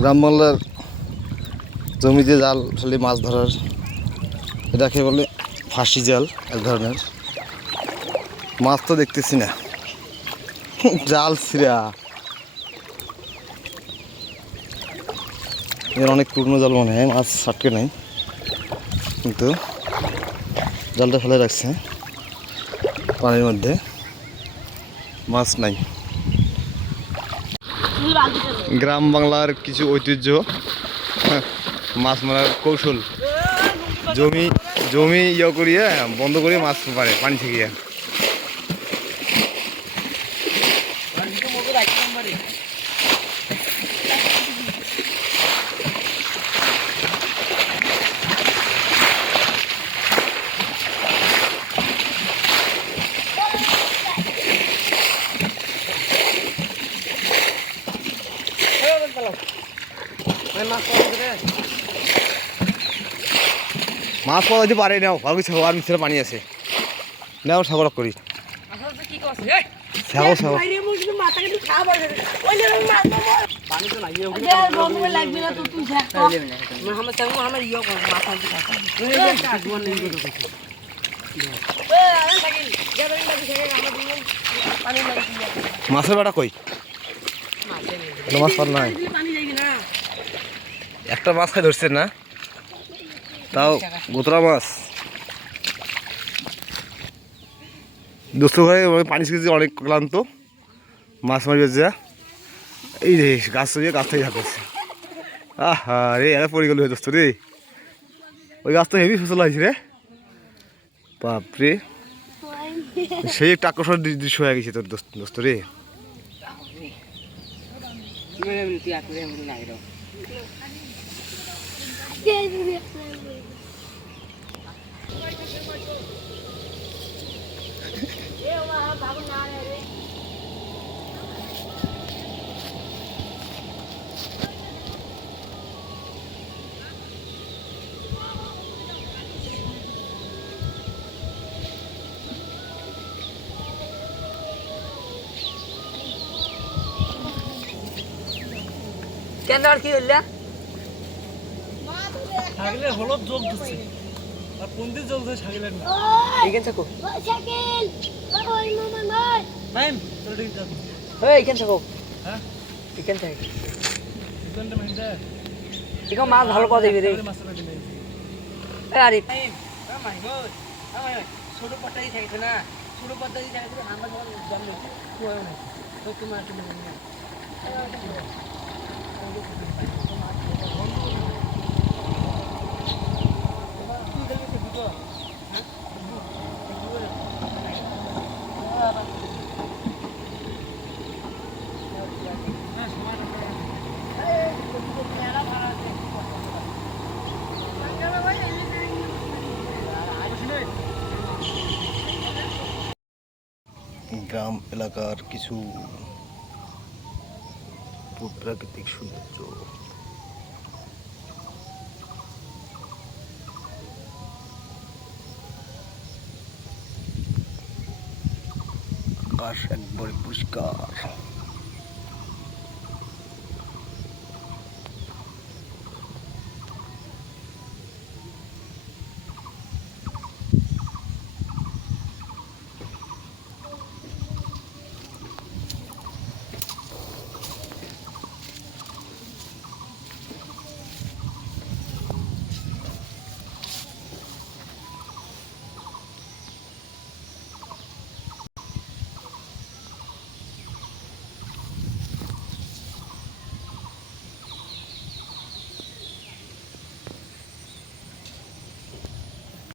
গ্রাম বাংলার জমিতে জাল ফেলে মাছ ধরার এটাকে বলে ফাঁসি জাল। এক ধরনের মাছ তো দেখতেছি না, জাল ছিঁড়া। এর অনেক পুরনো জাল মনে হয়, মাছ আটকে নেই, কিন্তু জালটা ফেলে রাখছে পানির মধ্যে, মাছ নাই। গ্রাম বাংলার কিছু ঐতিহ্য, মাছ মারার কৌশল। জমি জমি ইয়ে করিয়ে বন্ধ করিয়ে মাছ মারে পানি থেকে। মাছ পাওয়া যেতে পারে নাও, ভালো কিছু আর মিশ্রে পানি আছে, নাও সাগর করি। মাছের বাটা কই? মাছ পার নাই, একটা মাছ খাই ধরছে না, তাও গোতরা মাছ। দোস্ত ভাই পানি শিখেছি, অনেক ক্লান্ত, মাছ মারবে যা। এই রে গাছ গাছ থেকে ঝাঁকছে। আহা রে, এরা পড়ে গেল দোস্ত রে, ওই গাছ তো হেভি ফসল হয়েছে রে, বাপরে সেই একটা আকর্ষণ দৃশ্য হয়ে গেছে তোর দোস্ত রে। কেন আর কি হইলা? ছাগলের হলুদ যোগ দিচ্ছে আর পন্দির যোগ দিয়ে ছাগলের না। এইখান থাকো। ছাগল ওই মামা ভাই টাইম তোর দিকে যাও। ওই এইখান থাকো। হ্যাঁ এইখান থাক। দুটো মিনিট দে। দেখো মাছ ভালো পাওয়া যাবে রে। মাছ পেটে নেই। এই আরে টাইম মাই গড আমায় ছোট পটাই থাকছে না, ছোট পটাই থাকছে আমরা জানি কোয়া না তো তোমার তুমি না। গ্রাম এলাকার কিছু প্রাকৃতিক সৌন্দর্য। আকাশ একবারে পরিষ্কার।